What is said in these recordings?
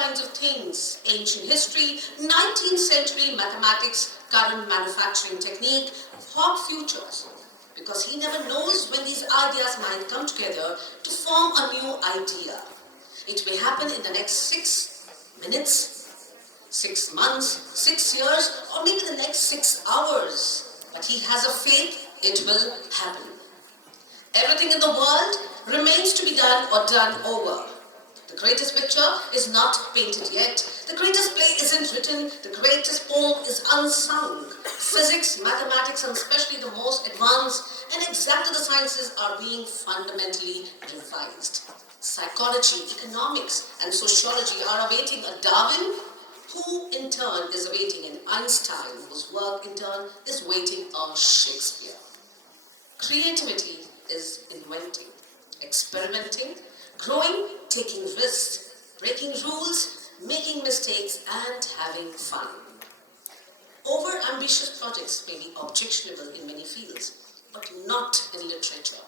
kinds of things: ancient history, 19th century mathematics, current manufacturing technique, hot futures. Because he never knows when these ideas might come together to form a new idea. It may happen in the next 6 minutes, 6 months, 6 years, or maybe the next 6 hours. But he has a faith it will happen. Everything in the world remains to be done or done over. The greatest picture is not painted yet. The greatest play isn't written. The greatest poem is unsung. Physics, mathematics, and especially the most advanced and exact of the sciences are being fundamentally revised. Psychology, economics, and sociology are awaiting a Darwin, who in turn is awaiting an Einstein, whose work in turn is waiting a Shakespeare. Creativity is inventing, experimenting, growing, taking risks, breaking rules, making mistakes, and having fun. Over-ambitious projects may be objectionable in many fields, but not in literature.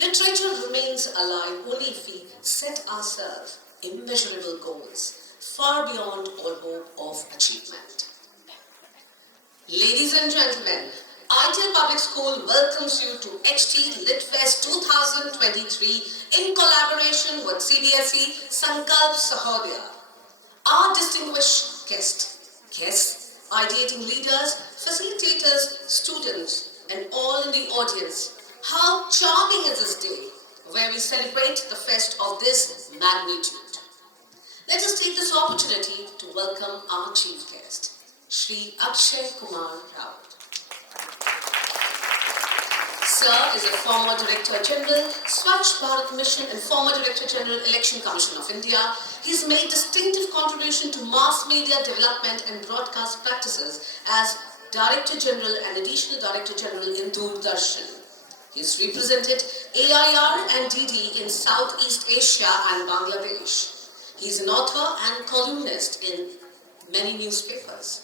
Literature remains alive only if we set ourselves immeasurable goals, far beyond all hope of achievement. Ladies and gentlemen, ITL Public School welcomes you to HT LitFest 2023 in collaboration with CBSE Sankalp Sahodaya. Our distinguished guests, ideating leaders, facilitators, students, and all in the audience. How charming is this day where we celebrate the fest of this magnitude. Let us take this opportunity to welcome our chief guest, Shri Akshay Kumar Rao. Sir is a former Director General, Swachh Bharat Mission, and former Director General, Election Commission of India. He has made distinctive contribution to mass media development and broadcast practices as Director General and Additional Director General in Doordarshan. He has represented AIR and DD in Southeast Asia and Bangladesh. He is an author and columnist in many newspapers.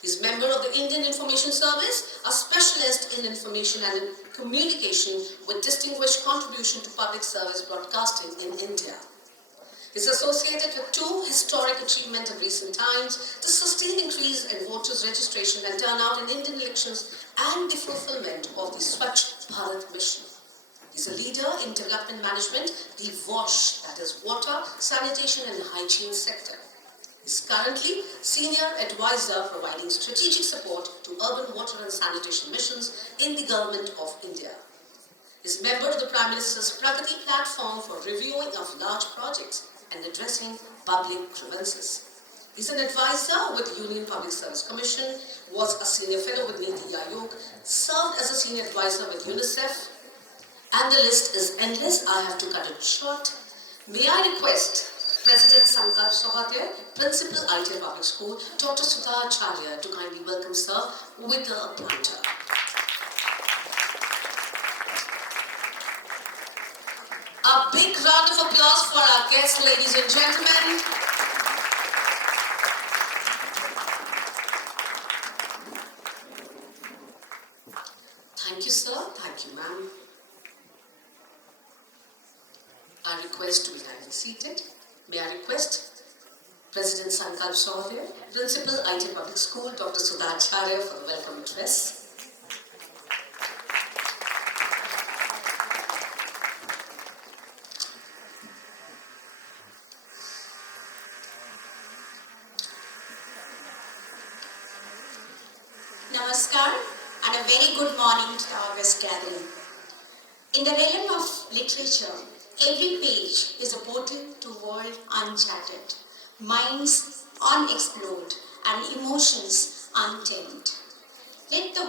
He is a member of the Indian Information Service, a specialist in information and communication with distinguished contribution to public service broadcasting in India. He is associated with two historic achievements of recent times: the sustained increase in voters' registration and turnout in Indian elections and the fulfillment of the Swachh Bharat Mission. He is a leader in development management, the WASH, that is water, sanitation and hygiene sector. He is currently Senior Advisor providing strategic support to urban water and sanitation missions in the Government of India. He is a member of the Prime Minister's Pragati platform for reviewing of large projects and addressing public grievances. He is an advisor with the Union Public Service Commission, was a senior fellow with Niti Aayog, served as a senior advisor with UNICEF, and the list is endless. I have to cut it short. May I request President Sankalp Sahodaya, Principal ITL Public School, Dr. Sudha Acharya, to kindly welcome sir with a pointer. A big round of applause for our guests, ladies and gentlemen. Thank you, sir. Thank you, ma'am. I request to be kindly seated. May I request President Sankalp Sahodaya, Principal ITL Public School, Dr. Sudha Acharya, for the welcome address. Namaskar and a very good morning to the August gathering. In the realm of literature, every page is a portal to world uncharted, minds unexplored, and emotions untamed. Let the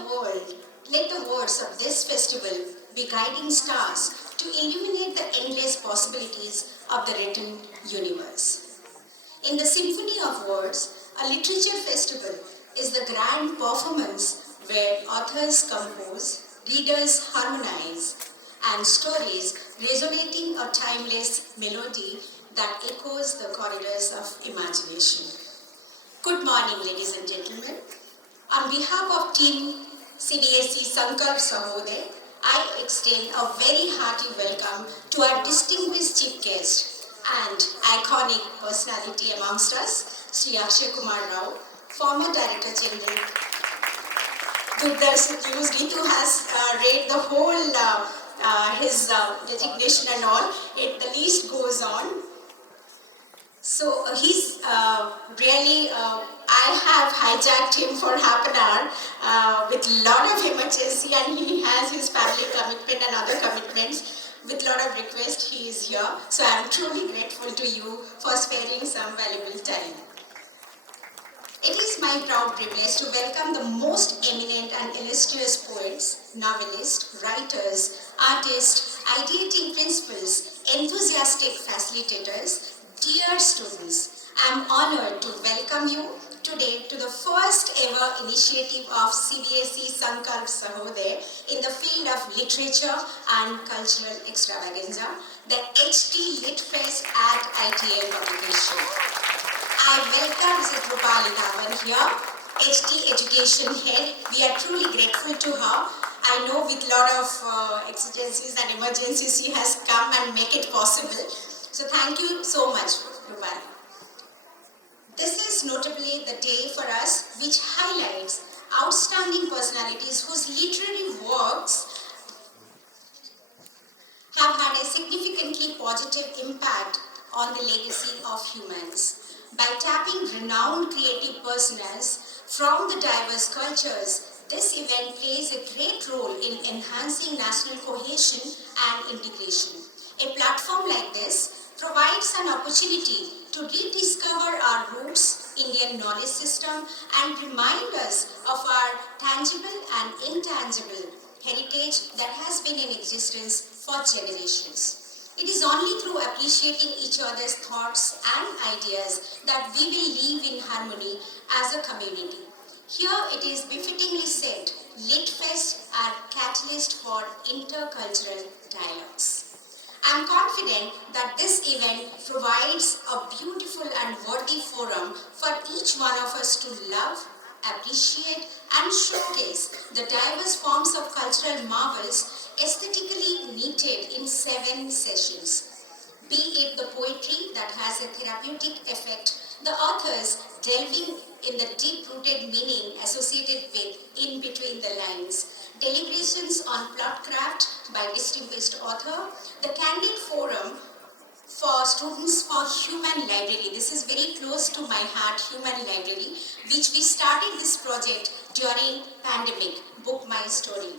words of this festival be guiding stars to illuminate the endless possibilities of the written universe. In the symphony of words, a literature festival is the grand performance where authors compose, readers harmonize, and stories resonating a timeless melody that echoes the corridors of imagination. Good morning, ladies and gentlemen. On behalf of Team CBSE Sankalp Sahodaya, I extend a very hearty welcome to our distinguished chief guest, and iconic personality amongst us, Sri Akshay Kumar Rao, former Director General, Doordarshan News. Ritu has read the whole his designation and all. The list goes on. So he's really, I have hijacked him for half an hour with a lot of emergency, and he has his family commitment and other commitments. With a lot of requests, he is here. So I'm truly grateful to you for sparing some valuable time. It is my proud privilege to welcome the most eminent and illustrious poets, novelists, writers, artists, ideating principals, enthusiastic facilitators, dear students. I am honored to welcome you today to the first ever initiative of CBSE Sankalp Sahodaya in the field of literature and cultural extravaganza, the HT Lit Fest at ITL Public School. I welcome Mrs. Rupali Dhawan here, HT Education Head. We are truly grateful to her. I know with a lot of exigencies and emergencies she has come and make it possible. So thank you so much, Rupali. This is notably the day for us which highlights outstanding personalities whose literary works have had a significantly positive impact on the legacy of humans. By tapping renowned creative personas from the diverse cultures, this event plays a great role in enhancing national cohesion and integration. A platform like this provides an opportunity to rediscover our roots, Indian knowledge system, and remind us of our tangible and intangible heritage that has been in existence for generations. It is only through appreciating each other's thoughts and ideas that we will live in harmony as a community. Here it is befittingly said, Litfest are catalyst for intercultural dialogues. I am confident that this event provides a beautiful and worthy forum for each one of us to love, appreciate, and showcase the diverse forms of cultural marvels aesthetically knitted in 7 sessions. Be it the poetry that has a therapeutic effect, the authors delving in the deep-rooted meaning associated with In Between the Lines, deliberations on plot craft by distinguished author, the candid forum for students for Human Library. This is very close to my heart, Human Library, which we started this project during pandemic, Book My Story.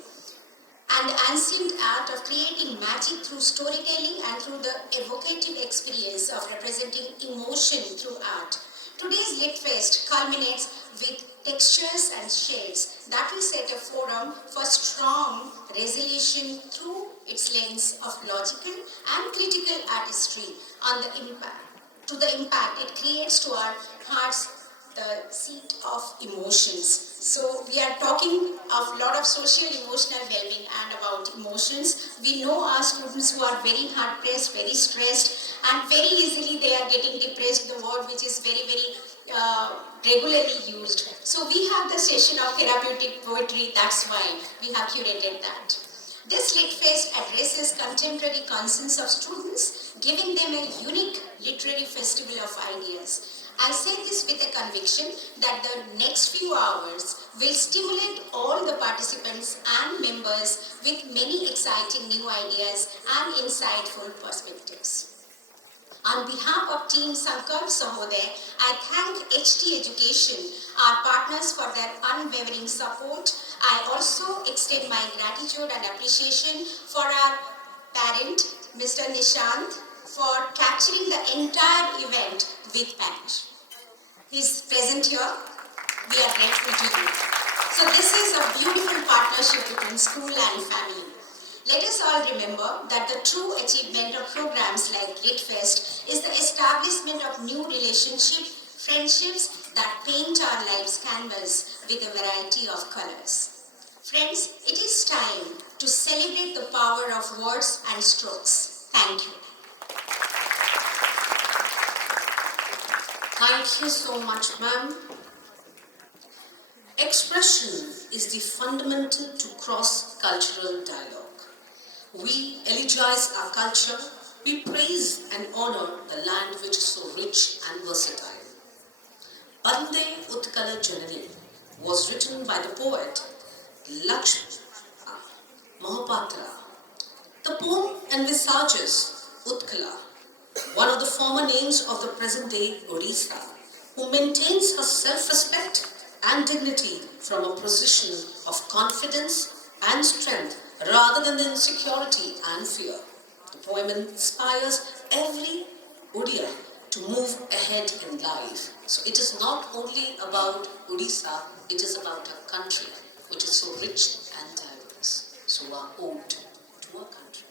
And the ancient art of creating magic through storytelling and through the evocative experience of representing emotion through art. Today's Litfest culminates with textures and shades that will set a forum for strong resolution through its lens of logical and critical artistry on the impact it creates to our hearts, the seat of emotions. So we are talking of a lot of social emotional well-being and about emotions. We know our students who are very hard pressed, very stressed, and very easily they are getting depressed, the word which is very regularly used. So we have the session of therapeutic poetry, that's why we have curated that. This Litfest addresses contemporary concerns of students, giving them a unique literary festival of ideas. I say this with a conviction that the next few hours will stimulate all the participants and members with many exciting new ideas and insightful perspectives. On behalf of Team Sankalp Sahodaya, I thank HT Education, our partners, for their unwavering support. I also extend my gratitude and appreciation for our parent, Mr. Nishant, for capturing the entire event with passion. He is present here. We are grateful to you. So this is a beautiful partnership between school and family. Let us all remember that the true achievement of programs like Litfest is the establishment of new relationships, friendships that paint our lives canvas with a variety of colors. Friends, it is time to celebrate the power of words and strokes. Thank you. Thank you so much, ma'am. Expression is the fundamental to cross-cultural dialogue. We elegize our culture, We praise and honor the land which is so rich and versatile. Bande Utkala Janani was written by the poet Lakshmi Mahapatra. The poem envisages Utkala, one of the former names of the present-day Odisha, who maintains her self-respect and dignity from a position of confidence and strength rather than the insecurity and fear. The poem inspires every Odia to move ahead in life. So it is not only about Odisha, it is about a country which is so rich and diverse. So our ode to our country.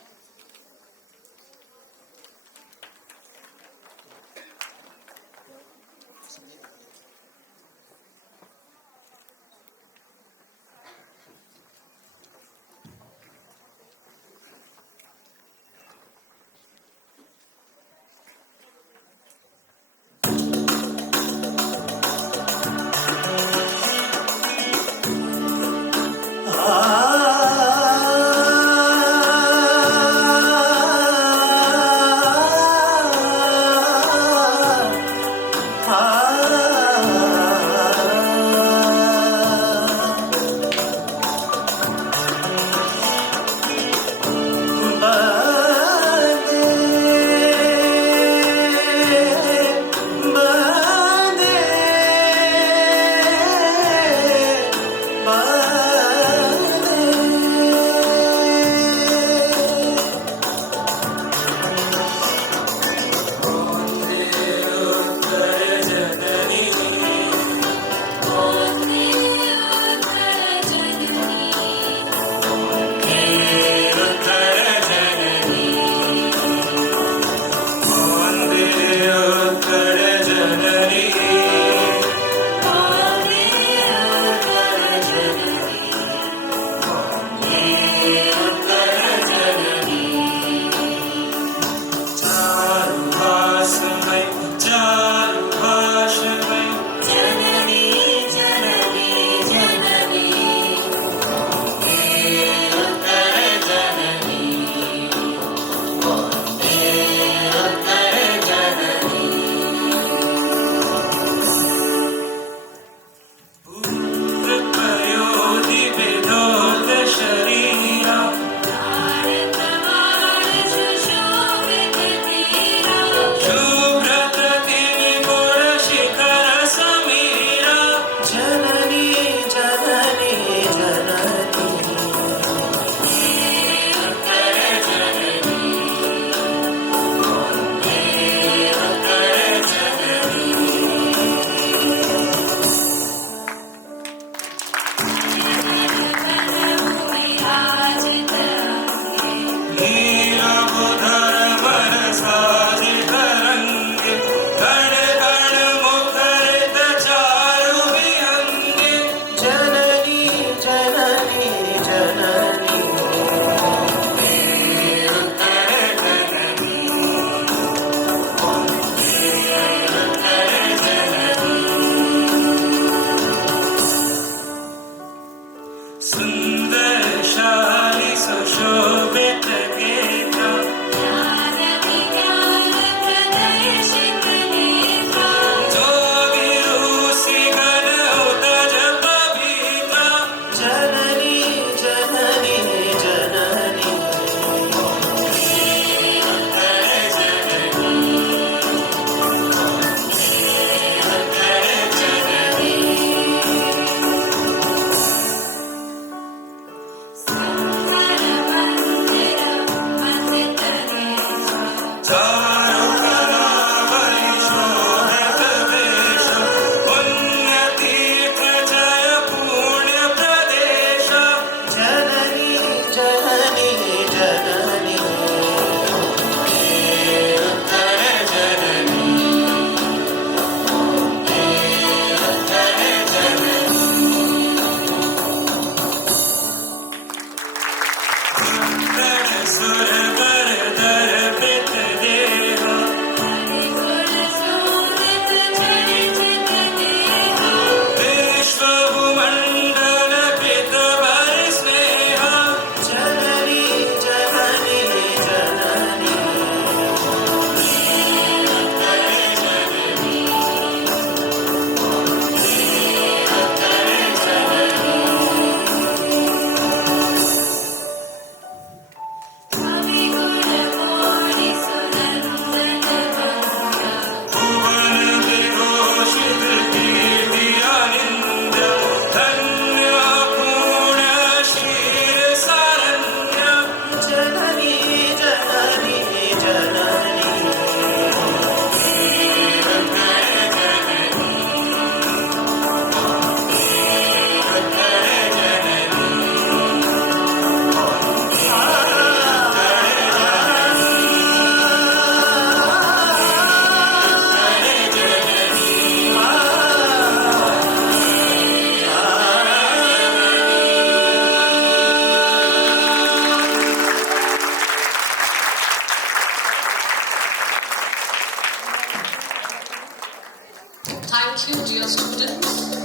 Thank you, dear students.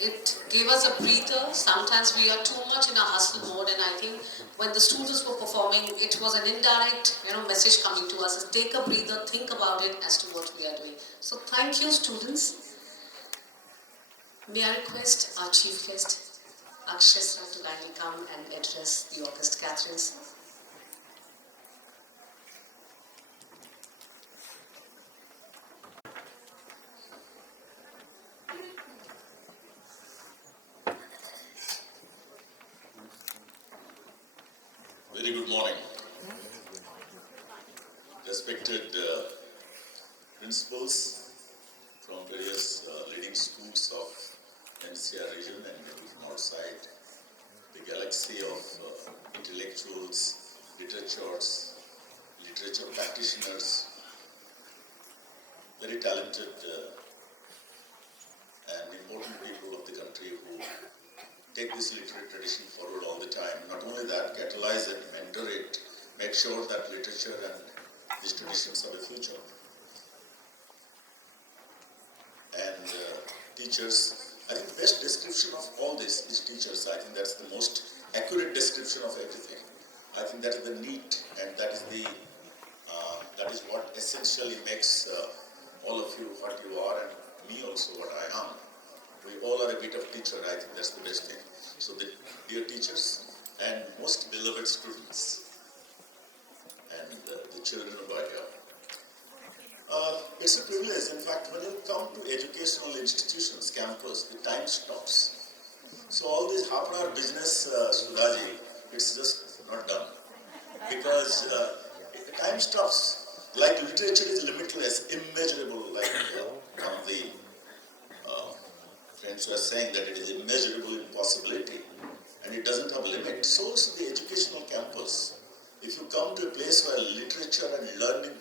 It gave us a breather. Sometimes we are too much in a hustle mode, and I think when the students were performing, it was an indirect, message coming to us: is take a breather, think about it as to what we are doing. So thank you, students. May I request our chief guest, Akshay sir, to kindly come and address the August gatherings. Very good morning. Respected principals from various leading schools of NCR region and maybe from outside, the galaxy of intellectuals, literature practitioners, very talented and important people of the country who take this literary tradition forward all the time. Not only that, catalyze it, mentor it, make sure that literature and these traditions have a future. And teachers, I think the best description of all this is teachers. I think that's the most accurate description of everything. I think that is the need, and that is what essentially makes all of you what you are, and me also what I am. We all are a bit of teacher. I think that's the best thing. So the dear teachers and most beloved students and the children of India. It's a privilege. In fact, when you come to educational institutions, campus, the time stops. So all this half-an-hour business, Sudhaji, it's just not done. Because time stops. Like literature is limitless, immeasurable, like one of the friends were saying that it is immeasurable in possibility and it doesn't have limit. So is the educational campus. If you come to a place where literature and learning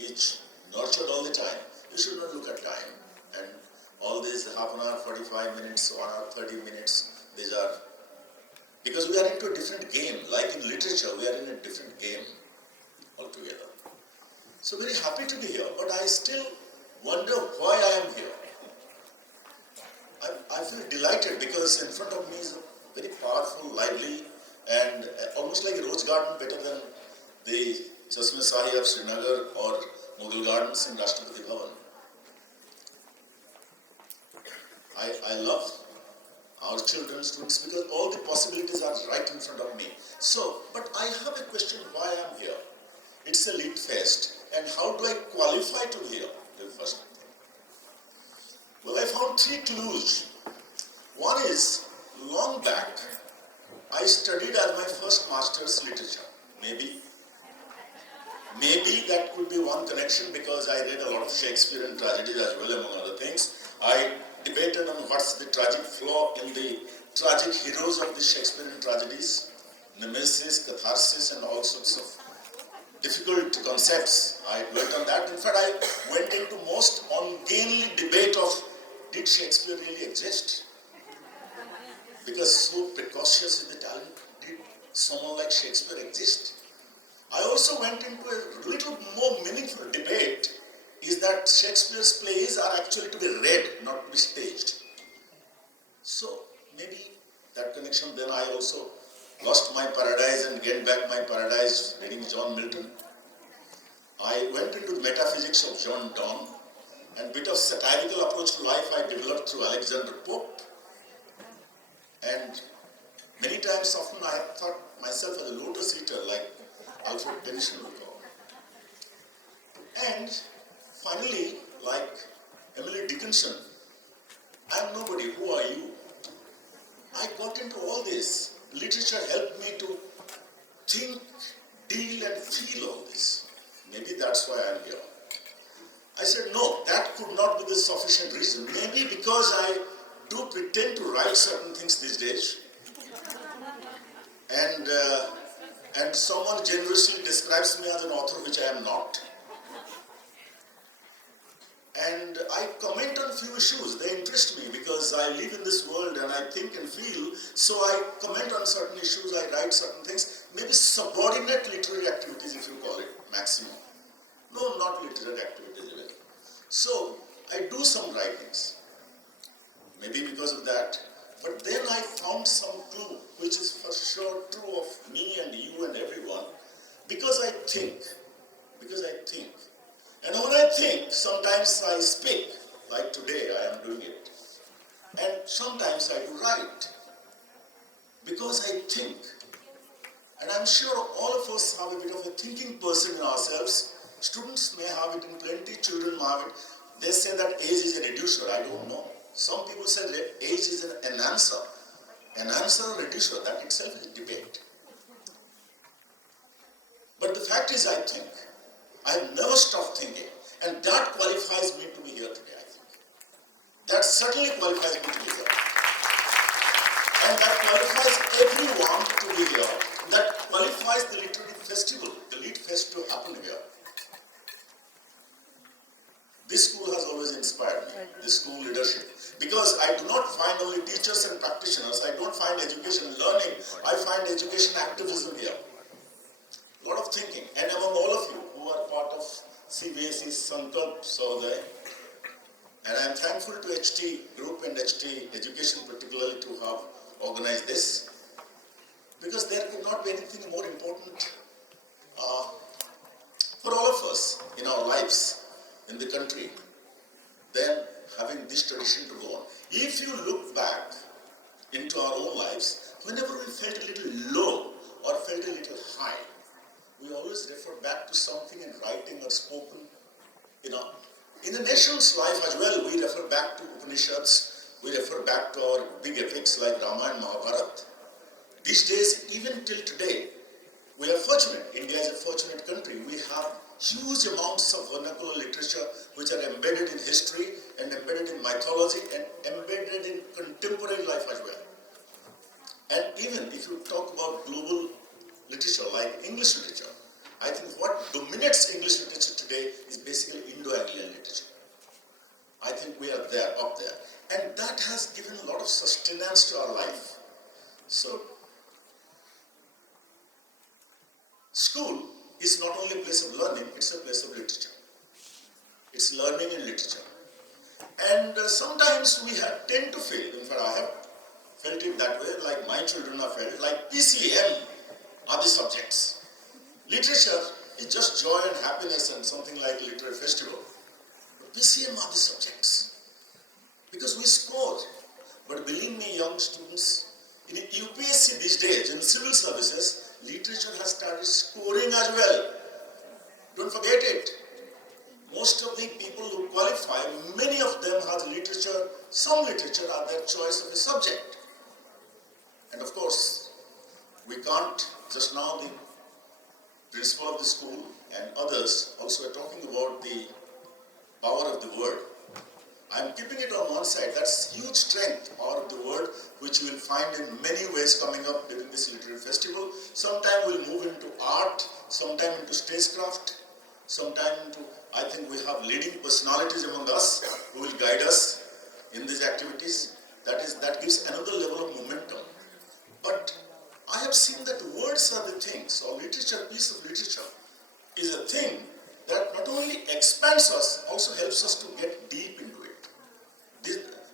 is nurtured all the time, you should not look at time. And all these half an hour, 45 minutes, 1 hour, 30 minutes, these are, because we are into a different game. Like in literature, we are in a different game altogether. So very happy to be here, but I still wonder why I am here. I feel delighted because in front of me is a very powerful, lively, and almost like a rose garden, better than the Chashme Shahi of Srinagar or Mughal gardens in Rashtrapati Bhavan. I love our children, students, because all the possibilities are right in front of me. So, but I have a question why I am here. It's a lit fest, and how do I qualify to be here? The first thing. Well, I found 3 clues. One is, long back, I studied as my first master's literature. Maybe that could be one connection because I read a lot of Shakespearean tragedies as well, among other things. I debated on what's the tragic flaw in the tragic heroes of the Shakespearean tragedies, nemesis, catharsis, and all sorts of difficult concepts. I dwelt on that. In fact, I went into most ungainly debate of did Shakespeare really exist? Because so precocious is the talent, did someone like Shakespeare exist? I also went into a little more meaningful debate, is that Shakespeare's plays are actually to be read, not to be staged. So maybe that connection, then I also lost my paradise and gained back my paradise reading John Milton. I went into the metaphysics of John Donne, and bit of satirical approach to life I developed through Alexander Pope. And many times, often I have thought myself as a lotus eater, like Alfred Tennyson would call. And finally, like Emily Dickinson, I am nobody, who are you? I got into all this. Literature helped me to think, deal and feel all this. Maybe that's why I am here. I said, no, that could not be the sufficient reason. Maybe because I do pretend to write certain things these days. And someone generously describes me as an author, which I am not. And I comment on few issues. They interest me because I live in this world and I think and feel. So I comment on certain issues, I write certain things. Maybe subordinate literary activities, if you call it, maximum. No, not literary activities even. So I do some writings, maybe because of that, but then I found some clue, which is for sure true of me and you and everyone, because I think. And when I think, sometimes I speak, like today I am doing it, and sometimes I do write, because I think. And I'm sure all of us have a bit of a thinking person in ourselves. Students may have it in plenty, children may have it. They say that age is a reducer, I don't know. Some people say that age is an enhancer. Enhancer or reducer, that itself is a debate. But the fact is, I think. I have never stopped thinking. And that qualifies me to be here today, I think. That certainly qualifies me to be here. And that qualifies everyone to be here. That qualifies the literary festival, the Lit Fest to happen here. This school has always inspired me, this school leadership. Because I do not find only teachers and practitioners, I don't find education learning, I find education activism here. A lot of thinking. And among all of you who are part of CBSE Sankalp Sahodaya, and I am thankful to HT Group and HT Education particularly to have organized this, because there could not be anything more important for all of us in our lives in the country than having this tradition to go on. If you look back into our own lives, whenever we felt a little low or felt a little high, we always refer back to something in writing or spoken. In the nation's life as well, we refer back to Upanishads, we refer back to our big epics like Ramayana and Mahabharata. These days, even till today, we are fortunate. India is a fortunate country. We have huge amounts of vernacular literature which are embedded in history and embedded in mythology and embedded in contemporary life as well. And even if you talk about global literature like English literature, I think what dominates English literature today is basically Indo-Anglian literature. I think we are there, up there. And that has given a lot of sustenance to our life. So, school is not only a place of learning, it's a place of literature. It's learning in literature. And sometimes we tend to feel, in fact I have felt it that way, like my children have felt, like PCM are the subjects. Literature is just joy and happiness and something like a literary festival. But PCM are the subjects. Because we score. But believe me, young students, in UPSC these days, in civil services, literature has started scoring as well. Don't forget it. Most of the people who qualify, many of them have literature, some literature are their choice of a subject. And of course, we can't, just now the principal of the school and others also are talking about the power of the word. I'm keeping it on one side, that's huge strength, power of the word, which you will find in many ways coming up during this literary festival. Sometime we'll move into art, sometime into stagecraft, sometime into, I think we have leading personalities among us who will guide us in these activities. That gives another level of momentum. But I have seen that words are the things, or literature, piece of literature, is a thing that not only expands us, also helps us to get deep into it.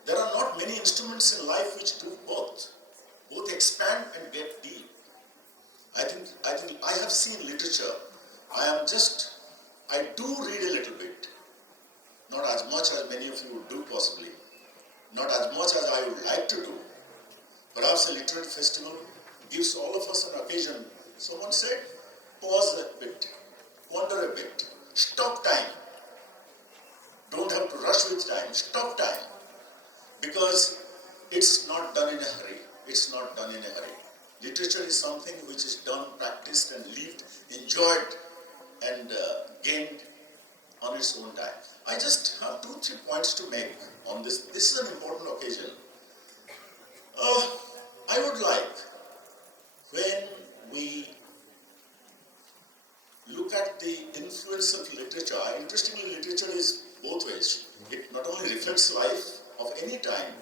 There are not many instruments in life which do both expand and get deep. I think I have seen literature. I do read a little bit, not as much as many of you would do possibly, not as much as I would like to do. Perhaps a literary festival gives all of us an occasion. Someone said, pause a bit, ponder a bit, stop time. Don't have to rush with time, stop time. Because it's not done in a hurry. It's not done in a hurry. Literature is something which is done, practiced and lived, enjoyed and gained on its own time. I just have 2-3 points to make on this. This is an important occasion. I would like, when we look at the influence of literature, interestingly literature is both ways. It not only reflects life of any time,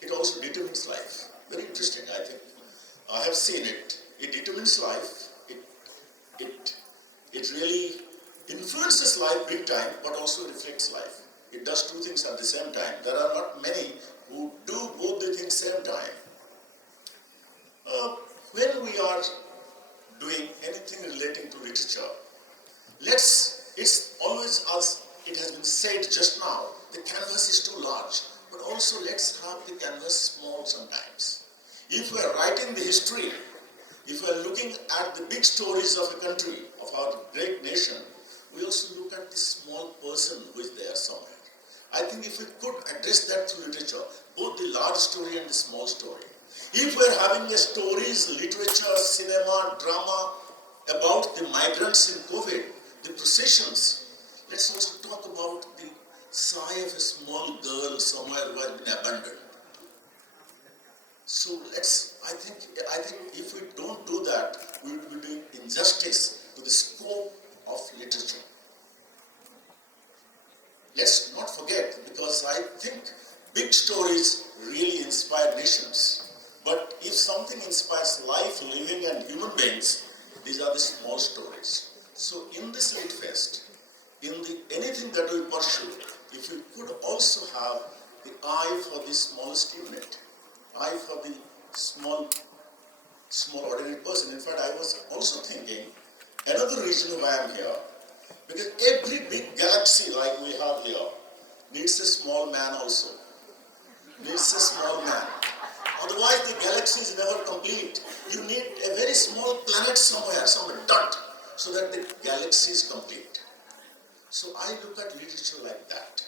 it also determines life. Very interesting, I think. I have seen it. It determines life. It really influences life big time, but also reflects life. at the same time. There are not many who do both the things same time. When we are doing anything relating to literature, it's always as it has been said just now, the canvas is too large, but also let's have the canvas small sometimes. If we are writing the history, if we are looking at the big stories of a country, of our great nation, we also look at the small person who is there somewhere. I think if we could address that through literature, both the large story and the small story. If we are having a stories, literature, cinema, drama about the migrants in COVID, the processions, let's also talk about the sigh of a small girl somewhere who has been abandoned. So I think if we don't do that, we will be doing injustice to the scope of literature. Let's not forget, because I think big stories really inspire nations. But if something inspires life, living and human beings, these are the small stories. So in this Lit Fest, in anything that we pursue, if we could also have the eye for the smallest unit, eye for the small ordinary person. In fact, I was also thinking, another reason why I'm here, because every big galaxy like we have here needs a small man also. Needs a small man. Otherwise the galaxy is never complete. You need a very small planet somewhere, some dot, so that the galaxy is complete. So I look at literature like that.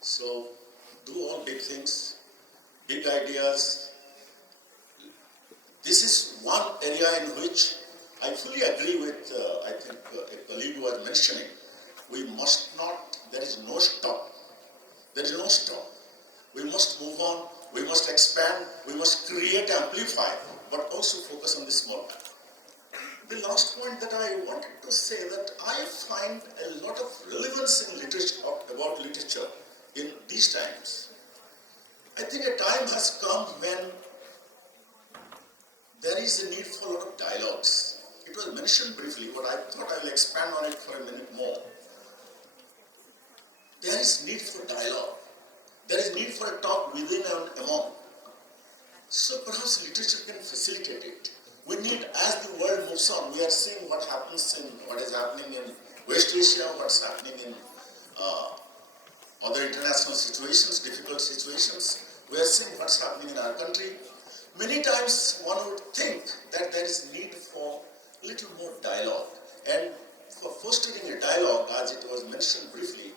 So do all big things, big ideas. This is one area in which I fully agree with, I think a colleague was mentioning, we must not, there is no stop. There is no stop. We must move on, we must expand, we must create, amplify, but also focus on the small. The last point that I wanted to say that I find a lot of relevance in literature, about literature in these times. I think a time has come when there is a need for a lot of dialogues. It was mentioned briefly, but I thought I will expand on it for a minute more. There is need for dialogue. There is need for a talk within and among. So perhaps literature can facilitate it. We need, as the world moves on, we are seeing what is happening in West Asia, what's happening in other international situations, difficult situations. We are seeing what's happening in our country. Many times one would think that there is need for a little more dialogue. And for fostering a dialogue, as it was mentioned briefly,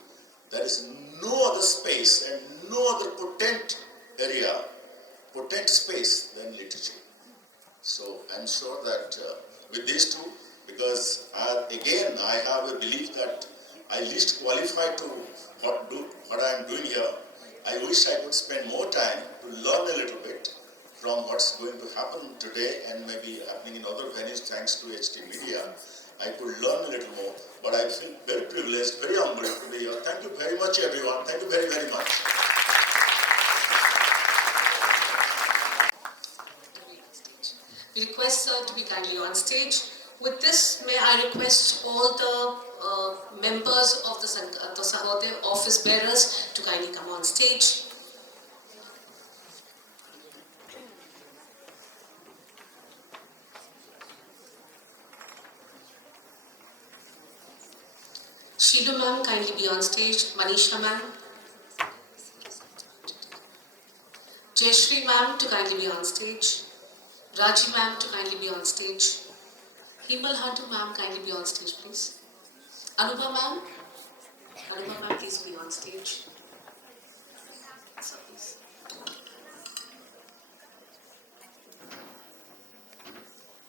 there is no other space and no other potent space than literature. So I'm sure that with these two, because again I have a belief that I least qualified to what I am doing here. I wish I could spend more time to learn a little bit from what's going to happen today and maybe happening in other venues thanks to HT Media. I could learn a little more, but I feel very privileged, very humbled to be here. Thank you very much, everyone. Thank you very, very much. We request sir to be kindly on stage. With this, may I request all the members of the Sahodaya office bearers to kindly come on stage. Sheila ma'am, kindly be on stage. Manisha ma'am. Jayashri ma'am to kindly be on stage. Raji ma'am to kindly be on stage. Himal Hantu ma'am, kindly be on stage, please. Anubha ma'am, please be on stage. So, please.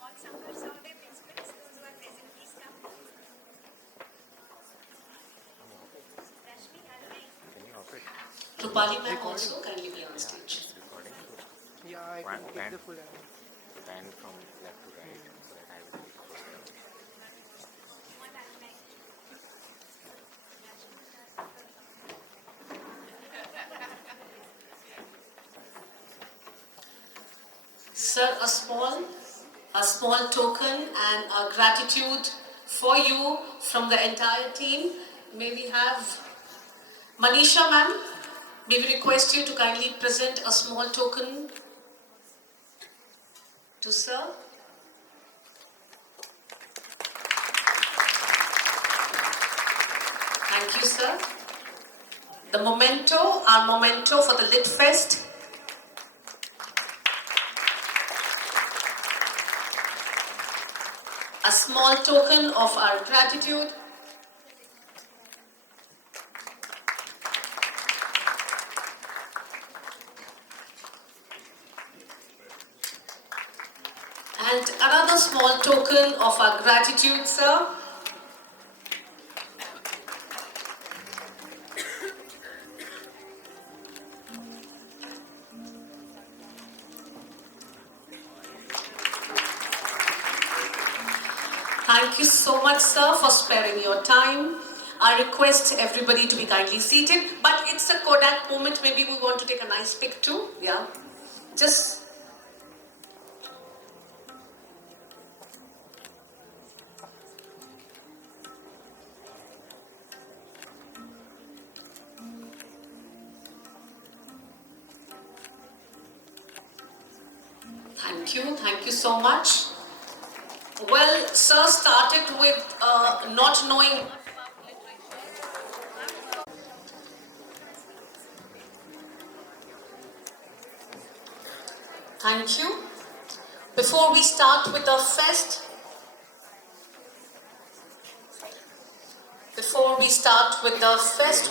All Sankalp Sahodaya principals, those who are present, please come. Rashmi, Rupali ma'am also kindly be on stage. Yeah, I can take the full arrow. Pan from left to right so that I will take the first arrow. Sir, a small token and a gratitude for you from the entire team. May we have Manisha ma'am, may we request you to kindly present a small token to sir. Thank you, sir. The memento, our memento for the Lit Fest. A small token of our gratitude. And another small token of our gratitude, sir. Thank you so much, sir, for sparing your time. I request everybody to be kindly seated, but it's a Kodak moment. Maybe we want to take a nice pic too. Yeah. Just. Thank you so much. Well, sir started with not knowing. Thank you. Before we start with the fest,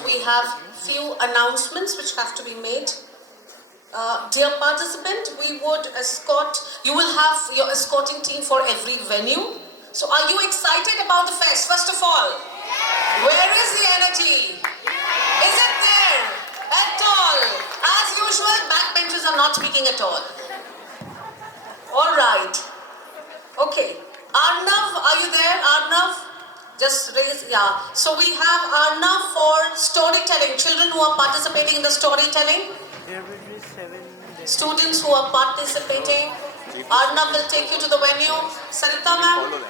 we have few announcements which have to be made. Dear participant, you will have your escorting team for every venue. So are you excited about the fest, first of all? Where is the energy? Is it there? At all? As usual, backbenchers are not speaking at all. Alright. Okay. Arnav, are you there? Arnav? Just raise, yeah. So we have Arnav for storytelling. Children who are participating in the storytelling. There will be 7 Students who are participating. Arnav will take you to the venue. Sarita ma'am.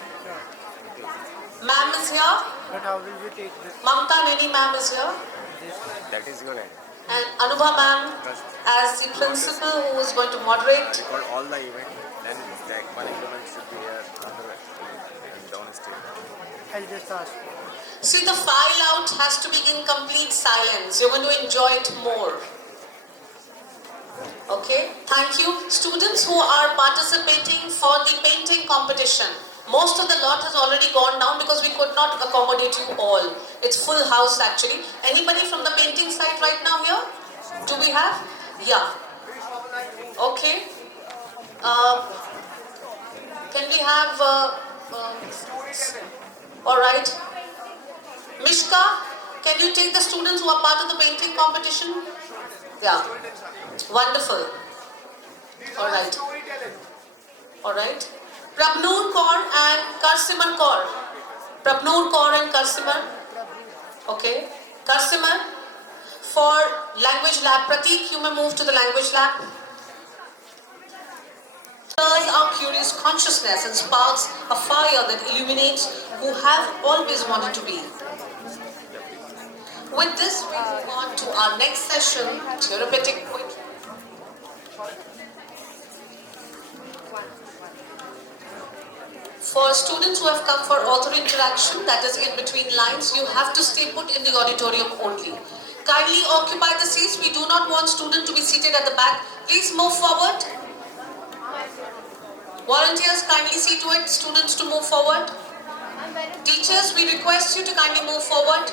Ma'am is here. But how will we take this? Mamta Neni ma'am is here. That is your end. And Anubha ma'am as the principal who is going to moderate. Record all the event, then like one equipment should be here on the and downstairs. I'll just ask. See, the file out has to be in complete silence. You're going to enjoy it more. Okay, thank you. Students who are participating for the painting competition. Most of the lot has already gone down because we could not accommodate you all. It's full house actually. Anybody from the painting side right now here? Do we have? Yeah. Okay. Can we have... Alright. Mishka, can you take the students who are part of the painting competition? Yeah. Wonderful. Alright. Alright. Prabnoor Kaur and Karsiman Kaur. Prabnoor Kaur and Karsiman. Okay. Karsiman. For language lab. Prateek, you may move to the language lab. Stirs our curious consciousness and sparks a fire that illuminates who have always wanted to be. With this, we move on to our next session, therapeutic poetry. For students who have come for author interaction, that is in between lines, you have to stay put in the auditorium only. Kindly occupy the seats. We do not want students to be seated at the back. Please move forward. Volunteers, kindly see to it. Students to move forward. Teachers, we request you to kindly move forward.